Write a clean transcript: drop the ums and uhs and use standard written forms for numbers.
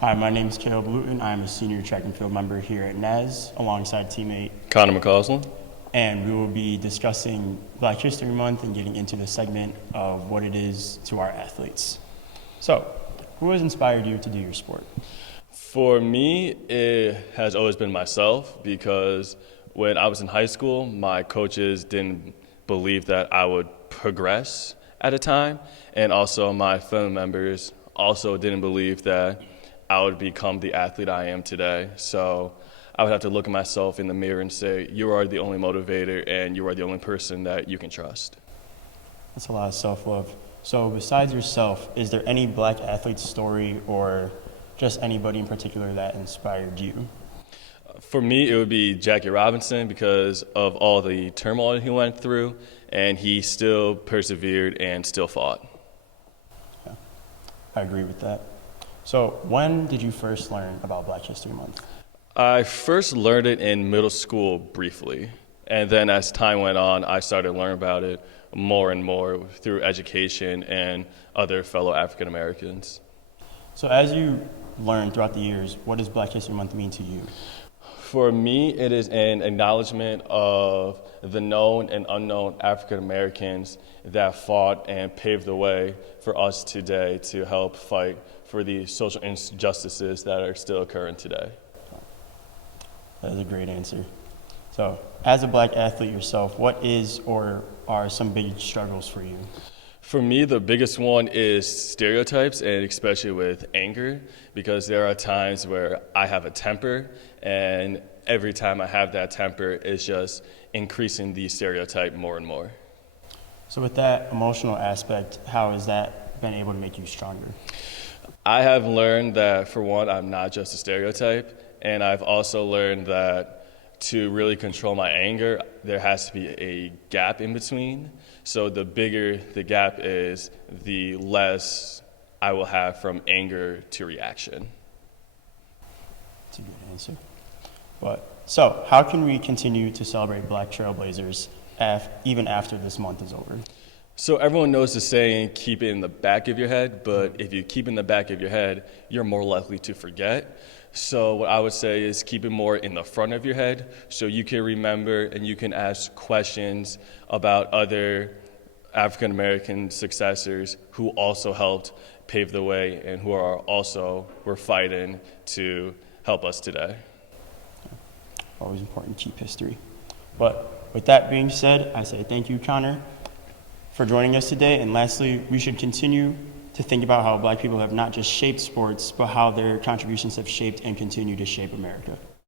Hi, my name is Kaleb Luton. I'm a senior track and field member here at Naz alongside teammate Connor McCauslin. and we will be discussing Black History Month and getting into the segment of what it is to our athletes. So, who has inspired you to do your sport? For me, it has always been myself because when I was in high school, my coaches didn't believe that I would progress at a time, and also my family members also didn't believe that I would become the athlete I am today. So I would have to look at myself in the mirror and say, you are the only motivator and you are the only person that you can trust. That's a lot of self-love. So besides yourself, is there any Black athlete story or just anybody in particular that inspired you? For me, it would be Jackie Robinson because of all the turmoil he went through, and he still persevered and still fought. Yeah, I agree with that. So when did you first learn about Black History Month? I first learned it in middle school briefly, and then as time went on, I started learning about it more and more through education and other fellow African Americans. So as you learned throughout the years, what does Black History Month mean to you? For me, it is an acknowledgement of the known and unknown African Americans that fought and paved the way for us today to help fight for the social injustices that are still occurring today. That is a great answer. So, as a Black athlete yourself, what is or are some big struggles for you? For me, the biggest one is stereotypes, and especially with anger, because there are times where I have a temper, and every time I have that temper, it's just increasing the stereotype more and more. So with that emotional aspect, how has that been able to make you stronger? I have learned that, for one, I'm not just a stereotype, and I've also learned that to really control my anger, there has to be a gap in between. So the bigger the gap is, the less I will have from anger to reaction. That's a good answer. So how can we continue to celebrate Black trailblazers even after this month is over? So everyone knows the saying, keep it in the back of your head, but if you keep it in the back of your head, you're more likely to forget. So what I would say is keep it more in the front of your head so you can remember and you can ask questions about other African American successors who also helped pave the way and who are also were fighting to help us today. Always important to keep history. But with that being said, I say thank you, Connor, for joining us today. And lastly, we should continue to think about how Black people have not just shaped sports, but how their contributions have shaped and continue to shape America.